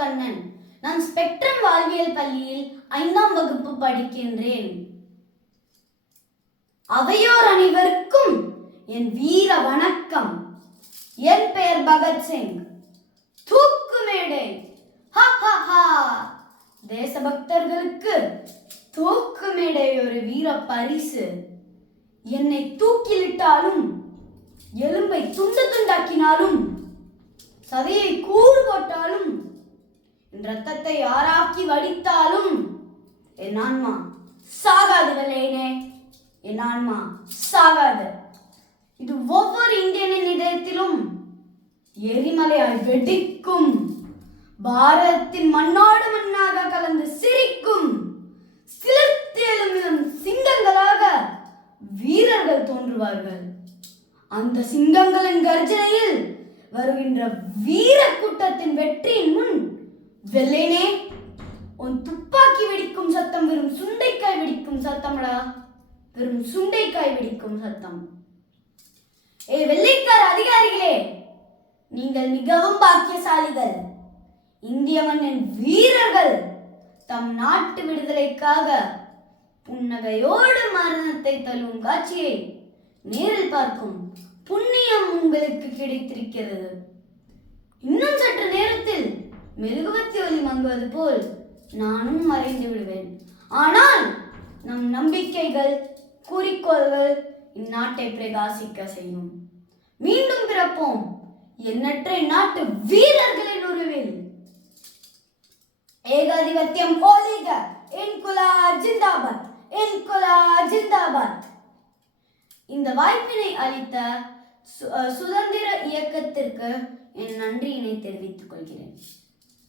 கண்ணன். நான் ஸ்பெக்ட்ரம் வாழ்வியல் பள்ளியில் 5ஆம் வகுப்பு படிக்கின்றேன். அவையோர் அனைவருக்கும் என் வீர வணக்கம். என் பெயர் பகத்சிங். தூக்குமேடை. தேசபக்தர்களுக்கு தூக்குமேடை ஒரு வீர பரிசு. என்னை தூக்கிலிட்டாலும், எலும்பை துண்டு துண்டாக்கினாலும், சதையை கூறு போட்டாலும், என் ரத்தத்தை ஆறாக்கி வடித்தாலும் என் ஆன்மா சாகாது வெள்ளையனே, என் ஆன்மா சாகாது. இது ஒவ்வொரு இந்தியனின் இதயத்திலும் எரிமலையாய் வெடிக்கும். பாரதத்தின் மண்ணோடு மண்ணாக கலந்து சிரிக்கும். சிலிர்த்து எழும் சிங்கங்களாக வீரர்கள் தோன்றுவார்கள். அந்த சிங்கங்களின் கர்ஜனையில் வருகின்ற வீர கூட்டத்தின் வெற்றியின் முன் வெள்ளையனே, உன் துப்பாக்கி வெடிக்கும் சத்தம் வெறும் சுண்டைக்காய் வெடிக்கும் சத்தம்டா. வெறும் சுண்டைக்காய் வெடிக்கும் சத்தம். வெள்ளைக்கார அதிகாரிகளே, நீங்கள் மிகவும் பாக்கியசாலிகள். இந்திய மண்ணின் வீரர்கள் தம் நாட்டு விடுதலைக்காக புன்னகையோடு மரணத்தை தழுவும் காட்சியை நேரில் பார்க்கும் புண்ணியம் உங்களுக்கு கிடைத்திருக்கிறது. இன்னும் சற்று நேரத்தில் மெழுகுவர்த்தி ஒளி மங்குவது போல் நானும் மறைந்து விடுவேன். ஆனால் நம் நம்பிக்கைகள், குறிக்கோள்கள் இந்நாட்டை பிரகாசிக்க செய்யும். மீண்டும் பிறப்போம் எண்ணற்ற நாட்டு வீரர்களின் உருவில். ஏகாதிபத்தியம் ஒழிக. இன்குலாப் ஜிந்தாபாத், இன்குலாப் ஜிந்தாபாத். இந்த வாய்ப்பினை அளித்த சுதந்திர இயக்கத்திற்கு என் நன்றியினை தெரிவித்துக் கொள்கிறேன்.